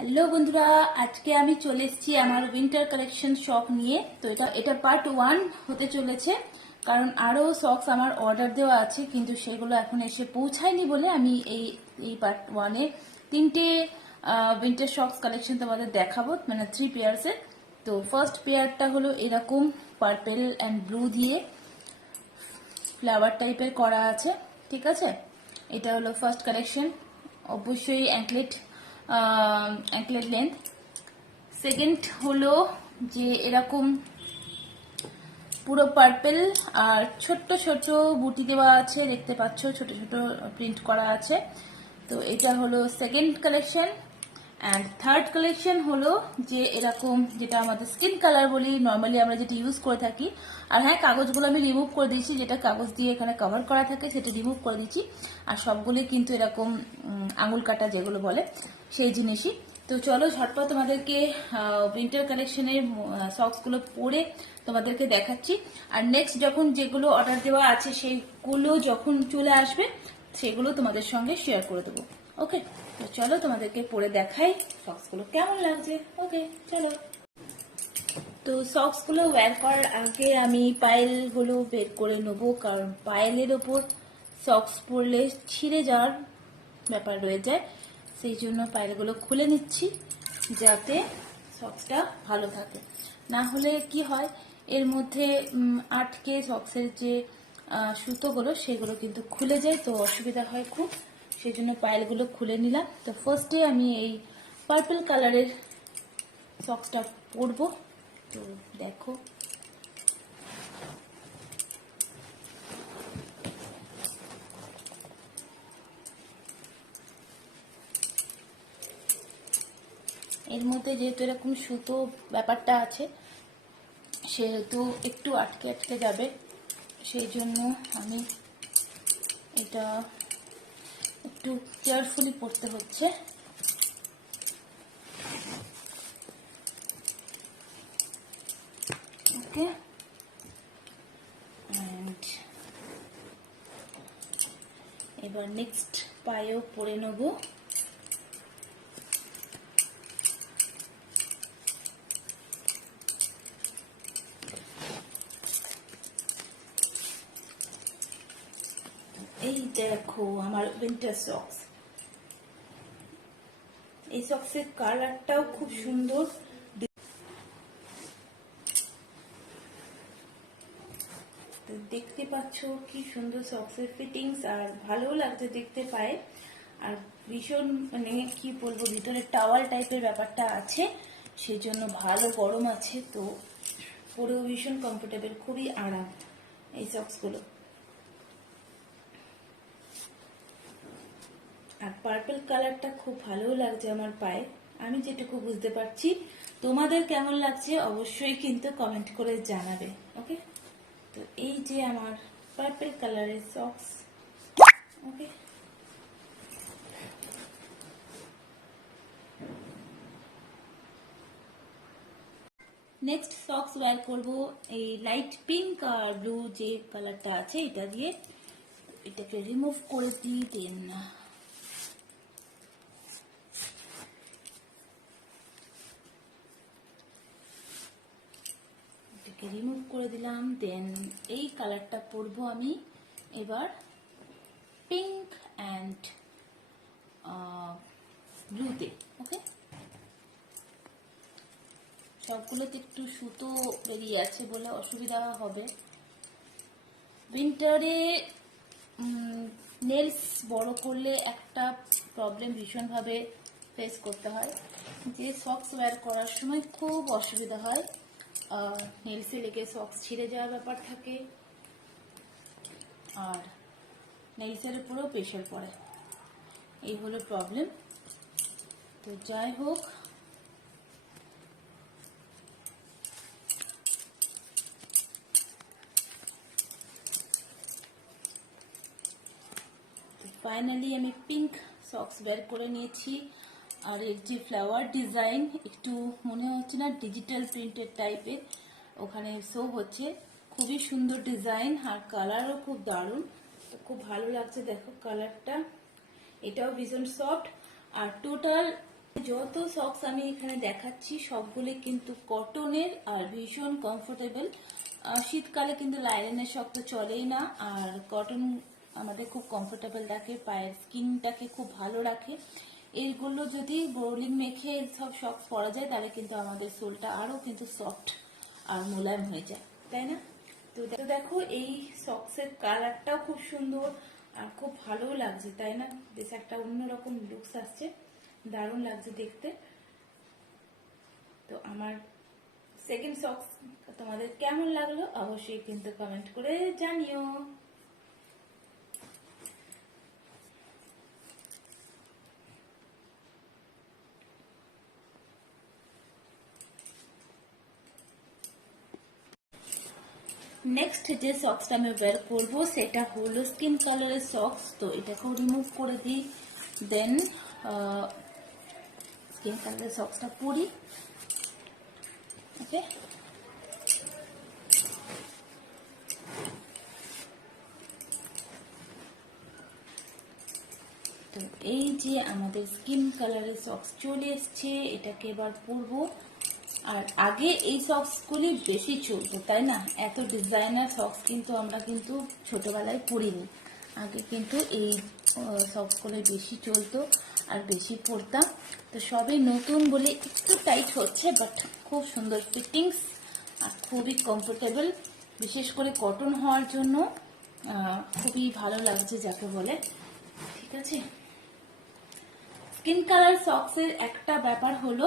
Hello বন্ধুরা, আজকে আমি চলে এসেছি আমার উইন্টার কালেকশন শখ নিয়ে। তো এটা পার্ট 1 হতে চলেছে, কারণ আরও সক্স আমার অর্ডার দেওয়া আছে, কিন্তু সেগুলো এখন এসে পৌঁছায়নি বলে আমি এই পার্ট 1-এ 3টে উইন্টার শক্স কালেকশন তোমাদের দেখাবো, মানে 3 পেয়ার্সের। তো ফার্স্ট পেয়ারটা হলো এরকম পার্পেল অ্যান্ড ব্লু দিয়ে ফ্লাওয়ার টাইপের করা আছে, ঠিক আছে। এটা হলো ফার্স্ট কালেকশন, অবশ্যই অ্যাঙ্কলেট লেন্থ। সেকেন্ড হলো যে এরকম পুরো পার্পেল আর ছোট্ট ছোট বুটি দেওয়া আছে, দেখতে পাচ্ছ ছোট ছোট প্রিন্ট করা আছে। তো এটা হলো second collection. And third collection হলো যে এরকম, যেটা আমাদের স্কিন কালার বলি নর্মালি, আমরা যেটা ইউজ করে থাকি। আর হ্যাঁ, কাগজগুলো আমি রিমুভ করে দিয়েছি, যেটা কাগজ দিয়ে এখানে কভার করা থাকে সেটা রিমুভ করে দিচ্ছি। আর সবগুলোই কিন্তু এরকম আঙুল কাটা যেগুলো বলে সেই জিনিসই। তো চলো ঝটপট তোমাদেরকে উইন্টার কালেকশনের সক্সগুলো পরে তোমাদেরকে দেখাচ্ছি। আর নেক্সট যখন যেগুলো অর্ডার দেওয়া আছে সেগুলো যখন চলে আসবে সেগুলো তোমাদের সঙ্গে শেয়ার করে দেবো। ওকে, তো চলো তোমাদেরকে পরে দেখাই সক্সগুলো কেমন লাগছে। ওকে চলো। তো সক্সগুলো ওয়্যার করার আগে আমি পায়েলগুলো বের করে নেবো, কারণ পায়েলের ওপর সক্স পরলে ছিঁড়ে যাওয়ার ব্যাপার রয়ে যায়। সেই জন্য পায়েলগুলো খুলে নিচ্ছি যাতে সক্সটা ভালো থাকে। না হলে কি হয়, এর মধ্যে আটকে সক্সের যে সুতোগুলো সেগুলো কিন্তু খুলে যায়, তো অসুবিধা হয় খুব। সেই জন্য পায়েলগুলো খুলে নিলাম। তো ফার্স্টে আমি এই পার্পল কালারের সক্সটা পরবো। তো দেখো, এর মধ্যে যেহেতু এরকম সুতো ব্যাপারটা আছে সেহেতু একটু আটকে আটকে যাবে, সেই জন্য আমি এটা একটু কেয়ারফুলি পড়তে হচ্ছে। ওকে, অ্যান্ড এবার নেক্সট পায়েও পরে নেব। এই দেখো আমার উইন্টার সক্স। এই সক্সের কালারটাও খুব সুন্দর, দেখতে পাচ্ছ কি সুন্দর সক্সের ফিটিংস, আর ভালো লাগছে দেখতে পায়ে। আর ভীষণ মানে কি বলবো, ভিতরে টাওয়াল টাইপের ব্যাপারটা আছে, সেই জন্য ভালো গরম আছে, তো পরেও ভীষণ কমফোর্টেবল, খুবই আরাম এই সক্সগুলো। আর পার্পল কালারটা খুব ভালো লাগছে আমার পায়ে, আমি যেটুকু বুঝতে পারছি। তোমাদের কেমন লাগছে অবশ্যই কিন্তু কমেন্ট করে জানাবে। ওকে, তো এই যে আমার পার্পল কালারের সক্স। ওকে, নেক্সট সক্স ওয়্যার করব এই লাইট পিঙ্ক আর ব্লু যে কালারটা আছে এটা দিয়ে। এটাকে রিমুভ করে দিই, দেন এটাকে রিমুভ করে দিলাম। দেন এই কালারটা পরবো আমি এবার, পিঙ্ক অ্যান্ড ব্লুতে। ওকে, সবগুলোতে একটু সুতো বেরিয়ে আছে বলে অসুবিধা হবে। উইন্টারে নেলস বড় করলে একটা প্রবলেম ভীষণভাবে ফেস করতে হয়, যে সক্স ওয়্যার করার সময় খুব অসুবিধা হয়, নেলসে লেগে সক্স ছিঁড়ে যাওয়ার ব্যাপার থাকে, আর নেলসের উপরেও প্রেশার পড়ে, এই হলো প্রবলেম। তো যাই হোক, ফাইনালি আমি পিঙ্ক সক্স বের করে নিয়েছি। আর এর যে ফ্লাওয়ার ডিজাইন একটু মনে হচ্ছে না ডিজিটাল প্রিন্টেড টাইপের, ওখানে শো হচ্ছে, খুবই সুন্দর ডিজাইন, আর কালারও খুব দারুণ, তো খুব ভালো লাগছে। দেখো কালারটা, এটাও ভীষণ সফট। আর টোটাল যত সক্স আমি এখানে দেখাচ্ছি সবগুলি কিন্তু কটনের আর ভীষণ কমফোর্টেবল। শীতকালে কিন্তু লাইলনের শক্ত চলেই না, আর কটন আমাদের খুব কমফোর্টেবল রাখে, পায়ের স্কিনটাকে খুব ভালো রাখে। এইগুলো যদি বোলিং মেখে সব সক্স পরা যায় তাহলে কিন্তু আমাদের সোলটা আরো কিন্তু সফট আর মোলায়েম হয়ে যায়, তাই না? তো দেখো এই সক্সের কালারটাও খুব সুন্দর আর খুব ভালো লাগছে, তাই না? বেশ একটা অন্যরকম লুকস আসছে, দারুণ লাগছে দেখতে। তো আমার সেকেন্ড সক্স তোমাদের কেমন লাগলো অবশ্যই কিন্তু কমেন্ট করে জানিও। নেক্সট যে সক্সটা আমি বের করবো সেটা হলো স্কিন কালারের সক্স। তো এটাকেও রিমুভ করে দিই, দেন স্কিন কালারের সক্সটা পরি। ওকে, তো এই যে আমাদের স্কিন কালারের সক্স চলে এসছে, এটাকে এবার পরবো। আর আগে এই সক্সগুলি বেশি চলতো, তাই না? এত ডিজাইনার সক্স কিন্তু আমরা কিন্তু ছোটবেলায় পরিনি। আগে কিন্তু এই সক্সগুলো বেশি চলতো আর বেশি পরতাম। তো সবই নতুন বলে একটু টাইট হচ্ছে, বাট খুব সুন্দর ফিটিংস আর খুবই কমফোর্টেবল, বিশেষ করে কটন হওয়ার জন্য খুবই ভালো লাগছে যাকে বলে। ঠিক আছে, স্কিন কালার সক্সের একটা ব্যাপার হলো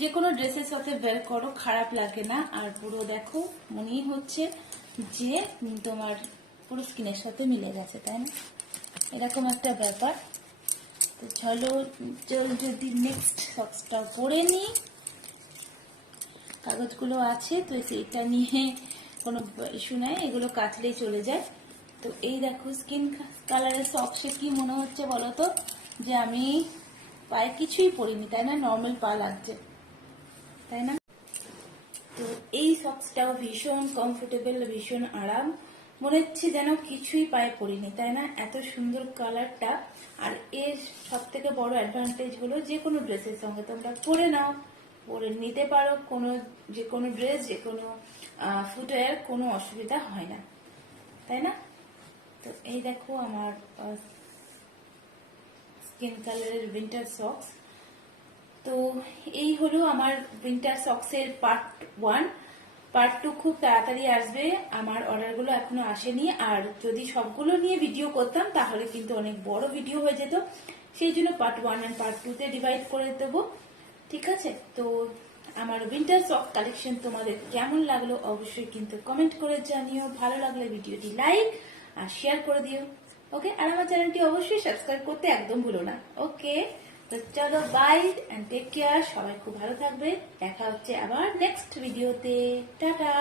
যে কোনো ড্রেসের সাথে বের করো খারাপ লাগে না, আর পুরো দেখো মনেই হচ্ছে যে তোমার পুরো স্কিনের সাথে মিলে গেছে, তাই না? এরকম একটা ব্যাপার। তো চলো যদি নেক্সট সক্সটা পরে নিই, কাগজগুলো আছে তো সেইটা নিয়ে কোনো ইস্যু নাই, এগুলো কাচলেই চলে যায়। তো এই দেখো স্কিন কালারের সক্সে কি মনে হচ্ছে বলো তো, যে আমি পায়ে কিছুই পরিনি, তাই না? নর্মাল পা লাগছে, তাই না? তো এই সক্সটাও ভীষণ কমফোর্টেবল, ভীষণ আরাম, মনে হচ্ছে যেন কিছুই পায়ে পরিনি, তাই না? এত সুন্দর কালারটা। আর এর সব থেকে বড় অ্যাডভান্টেজ হলো যে কোনো ড্রেসের সঙ্গে তোমরা পরে নাও, পরে নিতে পারো, যে কোনো ড্রেস, যে কোনো ফুটওয়্যার, কোনো অসুবিধা হয় না, তাই না? তো এই দেখো আমার স্কিন কালারের উইন্টার সক্স। তো এই হলো আমার উইন্টার সক্সের পার্ট 1। পার্ট 2 খুব তাড়াতাড়ি আসবে, আমার অর্ডারগুলো এখনো আসেনি। আর যদি সবগুলো নিয়ে ভিডিও করতাম তাহলে কিন্তু অনেক বড় ভিডিও হয়ে যেত, সেই জন্য পার্ট 1 আর পার্ট 2 তে ডিভাইড করে দেবো। ঠিক আছে, তো আমার উইন্টার সক্স কালেকশন তোমাদের কেমন লাগলো অবশ্যই কিন্তু কমেন্ট করে জানিও। ভালো লাগলে ভিডিওটি লাইক আর শেয়ার করে দিও। ওকে, আর আমার চ্যানেলটি অবশ্যই সাবস্ক্রাইব করতে একদম ভুলো না। ওকে, তো চলো বাই এন্ড টেক কেয়ার, সবাই খুব ভালো থাকবে, দেখা হচ্ছে আবার নেক্সট ভিডিওতে। টাটা।